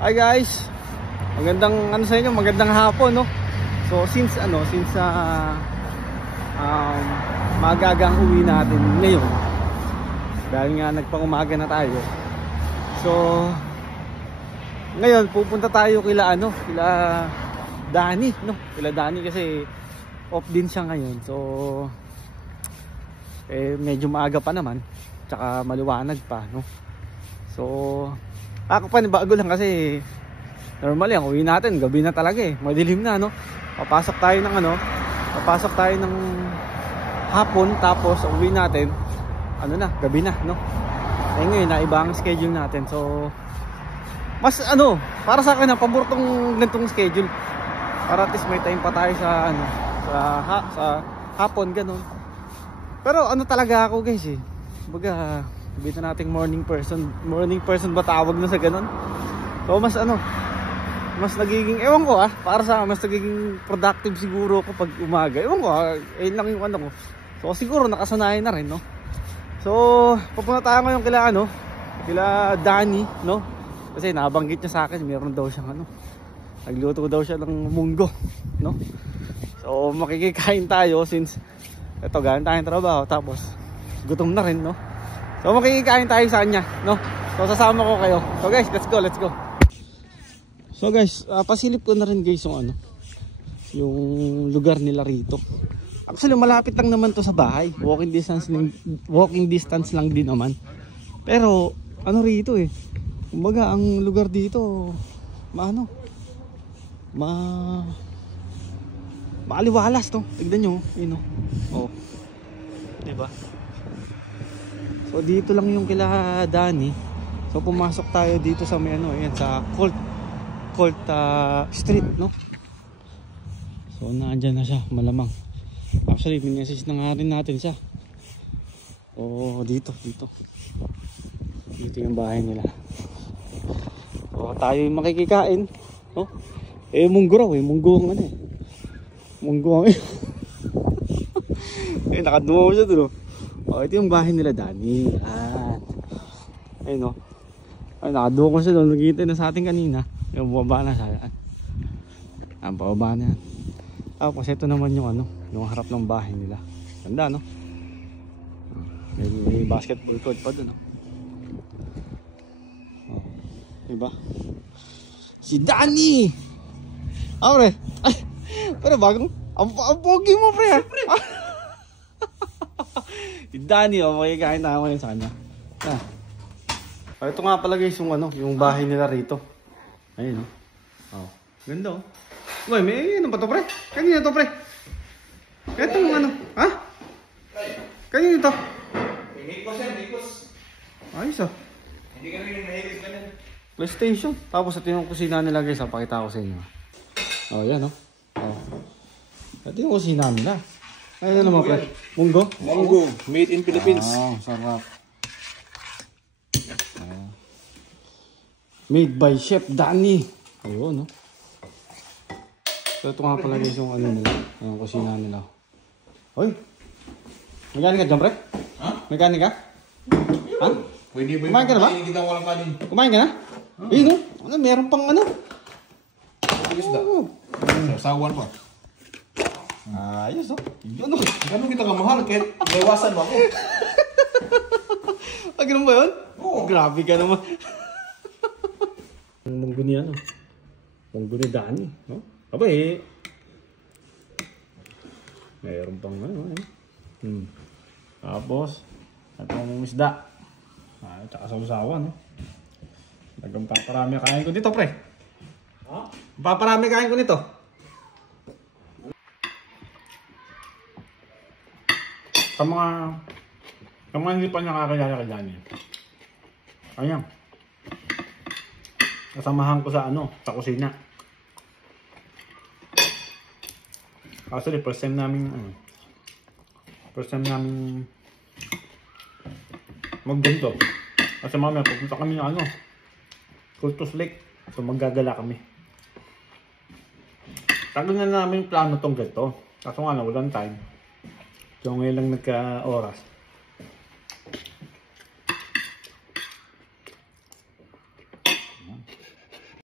Hi guys. Magandang sa inyo, magandang hapon, no. So since magagang uwi natin ngayon. Dahil nga nagpang-umaga na tayo. So ngayon pupunta tayo kila Danny, no. Kila Danny kasi off din siya ngayon. So medyo maaga pa naman, tsaka maliwanag pa, no. So ako pa bago lang kasi normally ang uwi natin gabi na talaga madilim na, no. Papasok tayo ng hapon, tapos ang uwi natin gabi na, no. Ngayon naiba ang schedule natin. So mas para sa akin pabor tong ganitong schedule para at least may time pa tayo sa sa hapon ganun. Pero talaga ako guys kumbaga sabihin natin morning person ba tawag na sa ganun. So mas nagiging para sa mas nagiging productive siguro ko pag umaga. Ayun lang yung ko. So siguro nakasanayan na rin, no. So pupunta tayo ngayon kila Danny, no. Kasi nabanggit niya sa akin meron daw siyang nagluto daw siya ng munggo, no. So makikikain tayo since ito galing tayong trabaho, tapos gutom na rin, no. So makikikain tayo sa kanya, no. So sasama ko kayo. So guys, let's go. So guys, pasilip ko na rin guys yung lugar nila rito. Actually malapit lang naman to sa bahay. Walking distance lang din naman. Pero rito kumbaga ang lugar dito maaliwalas, no. Tignan nyo, diba? So dito lang yung kila Danny. So pumasok tayo dito sa may sa Colt Street, no. So naandyan na siya malamang. Actually minessage na nga rin natin siya. Dito yung bahay nila. So tayo yung makikikain, no. Munggo raw munggo nakadumaw siya doon. Ito yung bahay nila Danny. Ayun, nakadumaw siya doon. Nagkita na sa atin kanina. Yung baba na siya. Pababa na yan. Tapos ito naman yung yung harap ng bahay nila. Ganda, no. May basketball court pa doon, no. Diba? Si Danny! Pre! Ay! Pero bagong ang pogi mo, pre, ha? Si Danny, makikain tayo ngayon sa kanya. Ito nga pala guys yung bahay nila rito. Ayun, ganda, Uy, may pa to, pre? Kanina to, pre? Ito ha? Kanina to? Hikos. Ayos, Hindi ka rin mahilig ganun. PlayStation. Tapos ito yung kusina nila guys, pakita ko sa inyo. Yan, ito yung kusina nila. Ayun naman, pre. Munggo, made in Philippines. Sarap. Made by Chef Danny. Ayun, no. So ito nga pala guys yung nila, yung kusina nila. Hoy. Mekanik ka dyan, pre? Mekanik ka? Pwede ba? Kumain ka na ba? Kumain ka na? Ayun, meron pang Sasawan pa. Ayos, Gano'n kita kamahal kahit bawasan mo ako. Ganun ba yun? Oo. Grabe ka naman. Ang munggo ni munggo ni Danny, no? Mayroon pang Tapos itong isda. Tsaka sausawan, no? Paparami kain ko dito, pre. Paparami kain ko nito. Sa mga hindi pa nakakilala kay Danny. Ayan. Kasamahan ko sa kusina. Actually, first time namin magganto. Kasi mamaya pupunta kami ng Cultus Lake. So maggagala kami. Tagal na namin plano tong ganito. Kaso walang time. So ngayon lang nagka-oras.